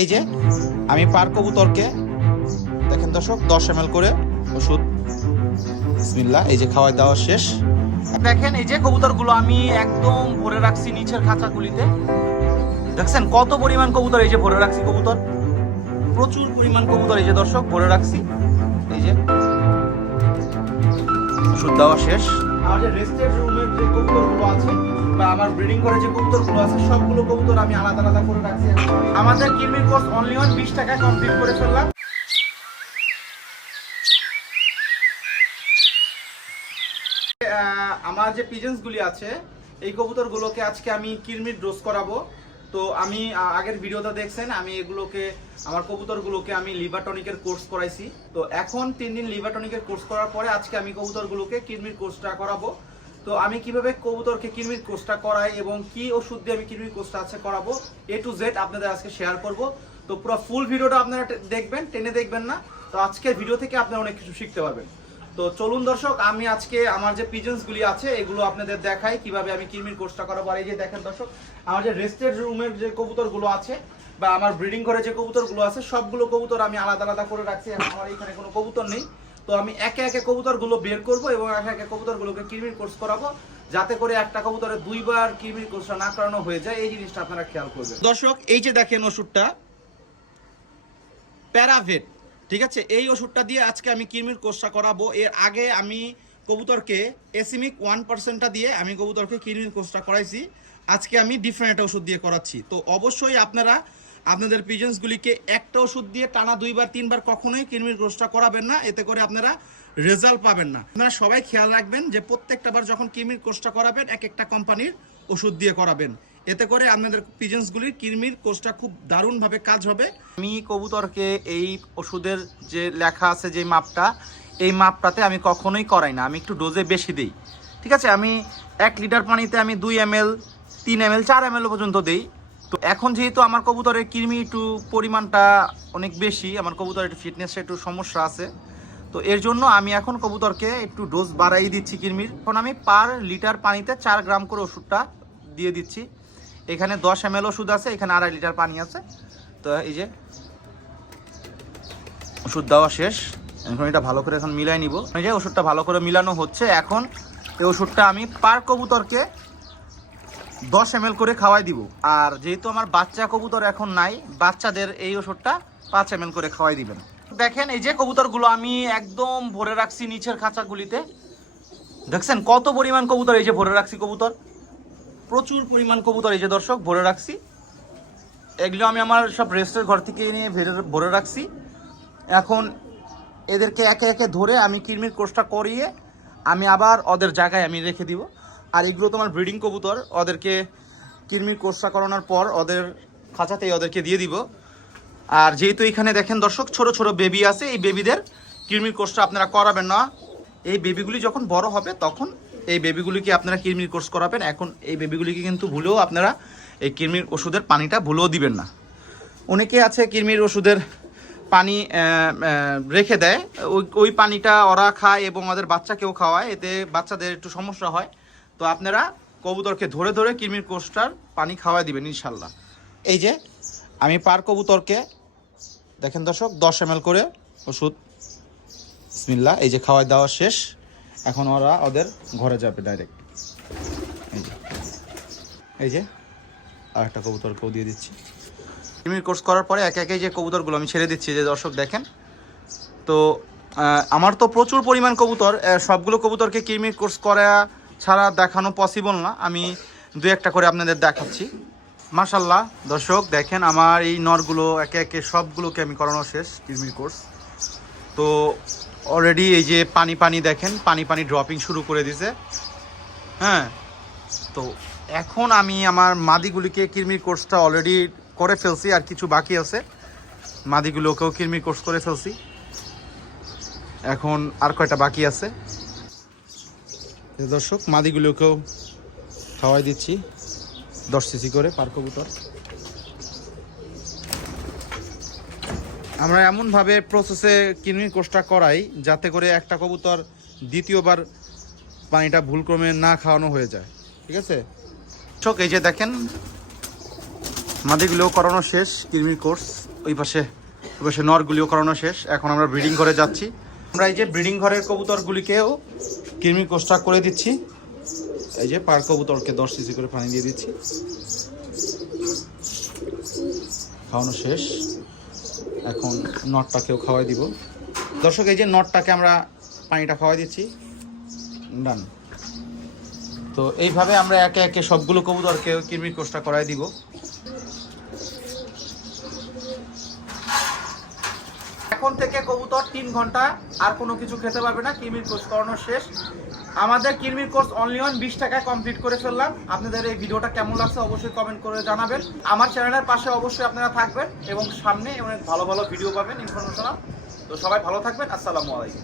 এই যে আমি পার কবুতরকে দেখেন দর্শক 10 ml করে ওষুধ বিসমিল্লাহ এই যে খাওয়াই দেওয়া শেষ। দেখেন এই যে কবুতরগুলো আমি একদম ভরে রাখছি নিচের খাঁচাগুলিতে। দেখছেন কত পরিমাণ কবুতর এই যে ভরে রাখছি, কবুতর প্রচুর পরিমাণ কবুতর এই যে দর্শক ভরে রাখছি। এই যে ওষুধ দেওয়া শেষ। আমার যে রেস্টেড রুমের যে কবুতরগুলো আছে বা আমার ব্রিডিং করে যে কবুতরগুলো আছে সবগুলো কবুতর আমি আলাদা আলাদা করে রাখছি। আমাদের কিরমির কোর্স অনলি 20 টাকা কমপ্লিট করে ফেললাম। আমার যে পিজেন্স গুলি আছে এই কবুতরগুলোকে আজকে আমি কিরমির ডোজ করাবো। তো আমি আগের ভিডিওটা দেখছেন, আমি এগুলোকে আমার কবুতরগুলোকে আমি লিভার টনিকের কোর্স করাইছি। তো এখন 3 দিন লিভার টনিকের কোর্স করার পরে আজকে আমি কবুতরগুলোকে কিরমির কোর্সটা করাবো। তো আমি কিভাবে কবুতরকে কিরমির কোর্সটা করাই এবং কি ওষুধ দিয়ে আমি কিরমির কোর্সটা আছে করাবো A to Z আপনাদের আজকে শেয়ার করব। তো পুরো ফুল ভিডিওটা আপনারা দেখবেন, টেনে দেখবেন না। তো আজকের ভিডিও থেকে আপনারা অনেক কিছু শিখতে পারবেন। তো চলুন দর্শক, আমি আজকে আমার যে পিজেন্সগুলি আছে এগুলো আপনাদের দেখাই কিভাবে আমি কিরমির কোর্সটা করাবো। আর এই যে দেখেন দর্শক, আমার যে রেস্টেড রুমের যে কবুতরগুলো আছে বা আমার ব্রিডিং করে যে কবুতরগুলো আছে সবগুলো কবুতর আমি আলাদা আলাদা করে রাখছি। আমার এখানে কোনো কবুতর নেই। তো আমি একে একে কবুতরগুলো বের করব এবং একে একে কবুতরগুলোকে কিরমির কোর্স করাবো, যাতে করে একটা কবুতরে 2 বার কিরমির কোর্সটা না করানো হয়ে যায়। এই জিনিসটা আপনারা খেয়াল করবেন দর্শক। এই যে দেখেন ওষুধটা প্যারাভেট, ঠিক আছে, এই ওষুধটা দিয়ে আজকে আমি কিরমির কোর্সটা করাবো। এর আগে আমি কবুতরকে এসিমিক 1%টা দিয়ে আমি কবুতরকে কিরমির কোর্সটা করাইছি। আজকে আমি ডিফারেন্ট ওষুধ দিয়ে করাচ্ছি। তো অবশ্যই আপনারা আপনাদের পিজেন্সগুলিকে একটা ওষুধ দিয়ে টানা 2 বার 3 বার কখনোই কিরমির কোর্সটা করাবেন না, এতে করে আপনারা রেজাল্ট পাবেন না। আপনারা সবাই খেয়াল রাখবেন যে প্রত্যেকটা বার যখন কিরমির কোর্সটা করাবেন এক একটা কোম্পানির ওষুধ দিয়ে করাবেন, এতে করে আপনাদের পিজেন্সগুলির কিরমির কোর্সটা খুব দারুণভাবে কাজ হবে। আমি কবুতরকে এই ওষুধের যে লেখা আছে যে মাপটা, এই মাপটাতে আমি কখনোই করাই না, আমি একটু ডোজে বেশি দিই। ঠিক আছে, আমি 1 লিটার পানিতে আমি 2 ml 3 ml 4 ml পর্যন্ত দিই। তো এখন যেহেতু আমার কবুতরের কিরমি একটু পরিমাণটা অনেক বেশি, আমার কবুতরের একটু ফিটনেসে একটু সমস্যা আছে, তো এর জন্য আমি এখন কবুতরকে একটু ডোজ বাড়াই দিচ্ছি কিরমির। এখন আমি পার লিটার পানিতে 4 গ্রাম করে ওষুধটা দিয়ে দিচ্ছি। এখানে 10 ml ওষুধ আছে, এখানে 2.5 লিটার পানি আছে। তো এই যে ওষুধ দেওয়া শেষ। এখন এটা ভালো করে এখন মিলাই নিব। এই যে ওষুধটা ভালো করে মিলানো হচ্ছে। এখন এই ওষুধটা আমি পার কবুতরকে 10 ml করে খাওয়াই দিব। আর যেহেতু আমার বাচ্চা কবুতর এখন নাই, বাচ্চাদের এই ওষুধটা 5 ml করে খাওয়াই দিবেন। দেখেন এই যে কবুতরগুলো আমি একদম ভরে রাখছি নিচের খাঁচাগুলিতে। দেখছেন কত পরিমাণ কবুতর এই যে ভরে রাখছি, কবুতর প্রচুর পরিমাণ কবুতর এই যে দর্শক ভরে রাখছি। এগুলো আমি আমার সব রেস্টের ঘর থেকে নিয়ে ভরে রাখছি। এখন এদেরকে একে একে ধরে আমি কিরমির কোর্সটা করিয়ে আমি আবার ওদের জায়গায় আমি রেখে দিব। আর এগুলো তোমার ব্রিডিং কবুতর, ওদেরকে কিরমির কোর্সটা করানোর পর ওদের খাঁচাতেই ওদেরকে দিয়ে দিব। আর যেহেতু এখানে দেখেন দর্শক ছোট ছোট বেবি আছে, এই বেবিদের কিরমির কোর্সটা আপনারা করাবেন না। এই বেবিগুলি যখন বড় হবে তখন এই বেবিগুলিকে আপনারা কিরমির কোর্স করাবেন। এখন এই বেবিগুলিকে কিন্তু ভুলেও আপনারা এই কিরমির ওষুধের পানিটা ভুলেও দিবেন না। অনেকে আছে কিরমির ওষুধের পানি রেখে দেয়, ওই পানিটা ওরা খায় এবং ওদের বাচ্চাকেও খাওয়ায়, এতে বাচ্চাদের একটু সমস্যা হয়। তো আপনারা কবুতরকে ধরে ধরে কিরমির কোর্সটার পানি খাওয়াই দিবেন ইনশাল্লাহ। এই যে আমি পার কবুতরকে দেখেন দর্শক 10 ml করে ওষুধ বিসমিল্লাহ এই যে খাওয়াই দেওয়া শেষ। এখন ওরা ওদের ঘরে যাবে ডাইরেক্ট। এই যে আর একটা কবুতরকেও দিয়ে দিচ্ছি। কিরমির কোর্স করার পরে একে একে যে কবুতরগুলো আমি ছেড়ে দিচ্ছি যে দর্শক দেখেন। তো আমার তো প্রচুর পরিমাণ কবুতর, সবগুলো কবুতরকে কিরমির কোর্স করা ছাড়া দেখানো পসিবল না। আমি 2-1টা করে আপনাদের দেখাচ্ছি। মাশাল্লাহ দর্শক দেখেন আমার এই নরগুলো একে একে সবগুলোকে আমি করানো শেষ কিরমির কোর্স। তো অলরেডি এই যে পানি পানি দেখেন পানি পানি ড্রপিং শুরু করে দিছে। হ্যাঁ, তো এখন আমি আমার মাদিগুলিকে কিরমির কোর্সটা অলরেডি করে ফেলছি, আর কিছু বাকি আছে। মাদিগুলোকেও কিরমির কোর্স করে ফেলছি, এখন আর কয়টা বাকি আছে। দর্শক মাদিগুলোকেও খাওয়াই দিচ্ছি 10 cc করে পার কবুতর। আমরা এমনভাবে প্রসেসে কিরমির কোর্সটা করাই যাতে করে একটা কবুতর দ্বিতীয়বার পানিটা ভুলক্রমে না খাওয়ানো হয়ে যায়। ঠিক আছে দর্শক, এই যে দেখেন মাদিগুলোও করানো শেষ, কৃমির কোর্স ওই পাশে নরগুলিও করানো শেষ। এখন আমরা ব্রিডিং ঘরে যাচ্ছি। আমরা এই যে ব্রিডিং ঘরের কবুতরগুলিকেও কৃমির কোর্সটা করে দিচ্ছি। এই যে পার কবুতরকে 10 সিসি করে পানি দিয়ে দিচ্ছি, খাওয়ানো শেষ। এখন নটটাকেও খাওয়াই দিব। দর্শক এই যে নটটাকে আমরা পানিটা খাওয়াই দিচ্ছি, ডান। তো এইভাবে আমরা একে একে সবগুলো কবুতরকে কৃমির কোর্সটা করাই দিব। এখন থেকে কবুতর 3 ঘন্টা আর কোনো কিছু খেতে পারবে না, কৃমির কোর্স করানো শেষ। আমাদের কৃমির কোর্স অনলি 20 টাকায় কমপ্লিট করে ফেললাম। আপনাদের এই ভিডিওটা কেমন লাগছে অবশ্যই কমেন্ট করে জানাবেন। আমার চ্যানেলের পাশে অবশ্যই আপনারা থাকবেন এবং সামনে অনেক ভালো ভালো ভিডিও পাবেন, ইনফরমেশনাল। তো সবাই ভালো থাকবেন। আসসালামু আলাইকুম।